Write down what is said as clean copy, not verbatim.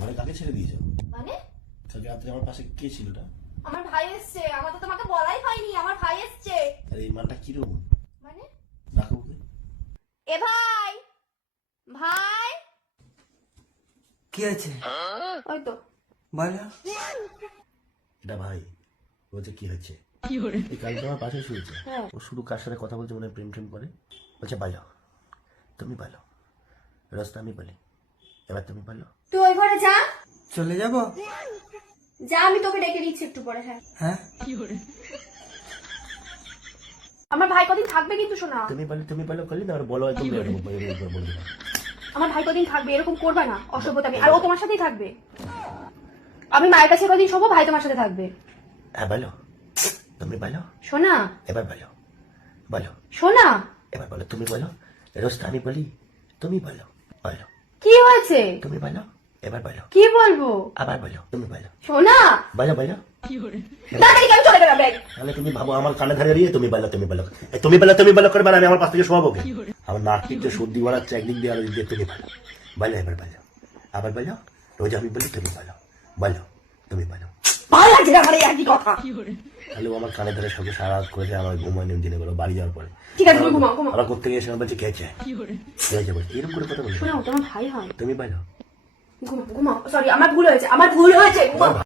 ঘরে কাকে ছেড়ে দিয়েছো? মানে কালকে রাত্রে আমার পাশে কে ছিল? আমার ভাই এসছে, আমার তো তোমাকে বলাই হয়নি, আমার ভাই এসছে। আর এই মালটা কিরকম? মানে রাখো ওকে। এ ভাই, ভাই কি আছে? ওই তো বলো। এটা ভাই বলছে কি হচ্ছে? এই কালকে আমার পাশে শুয়েছে, ও শুধু কার সাথে কথা বলছে, মনে হয় প্রেম প্রেম করে। বলছে বলো, তুমি বলো। রাস্তা আমি বলি, এবার তুমি বলো। তুই ওই ঘরে যা, চলে যাব? যা, আমি তোকে ডেকে নিচ্ছি একটু পরে। হ্যাঁ হ্যাঁ, আমার ভাই কদিন থাকবে কিন্তু শোনা। তুমি বলো করলি না, আর বলো একদম বলবি না। আমার ভাই কদিন থাকবে, এরকম করবে না অসভ্যতামি। আর ও তোমার সাথেই থাকবে। আমি মায়ের কাছে কদিন শোবো, ভাই তোমার সাথে থাকবে। হ্যাঁ বলো, তুমি বলো। শোনা, এবার বলো, বলো শোনা, এবার বলো, তুমি বলো। রাস্তা আমি বলি, তুমি বলো। বলো, কি হয়েছে? তুমি বলো। এবার বলো, কি বলবো? আবার বলো, তুমি বলো। শোনা, বলো বলো। তাড়াতাড়ি কেন চলে যাবে? তাহলে তুমি ভাবো আমার কানে ধরে দিয়ে তুমি বলো, তুমি বলো। তুমি বলো করবে, আর আমি আমার পাশ থেকে শোয়াবো কে? আমার নাক কিন্তু সর্দি বাড়াচ্ছে একদিক দিয়ে, আর ওই দিয়ে তুমি বলো। বলো এবার বলো, আবার বলো। রোজ আমি বলি, তুমি বলো। বলো, তুমি বলো। ভালো লাগছে না আমার এই একই কথা। তাহলে ও আমার কানে ধরে সঙ্গে সারা রাত করেছে, আমার ঘুমায় নেম দিনে বলো বাড়ি যাওয়ার পরে। ঠিক আছে, তুমি ঘুমাও, ঘুমাও। আবার করতে গিয়ে সঙ্গে বলছে কে আছে, কে আছে বলছে, এরকম করে কথা বলছে। শোনা, ও তোমার ভাই হয়। তুমি বলো। ঘুমাও, ঘুমাও। সরি, আমার ভুল হয়েছে, আমার ভুল হয়েছে। ঘুমাও।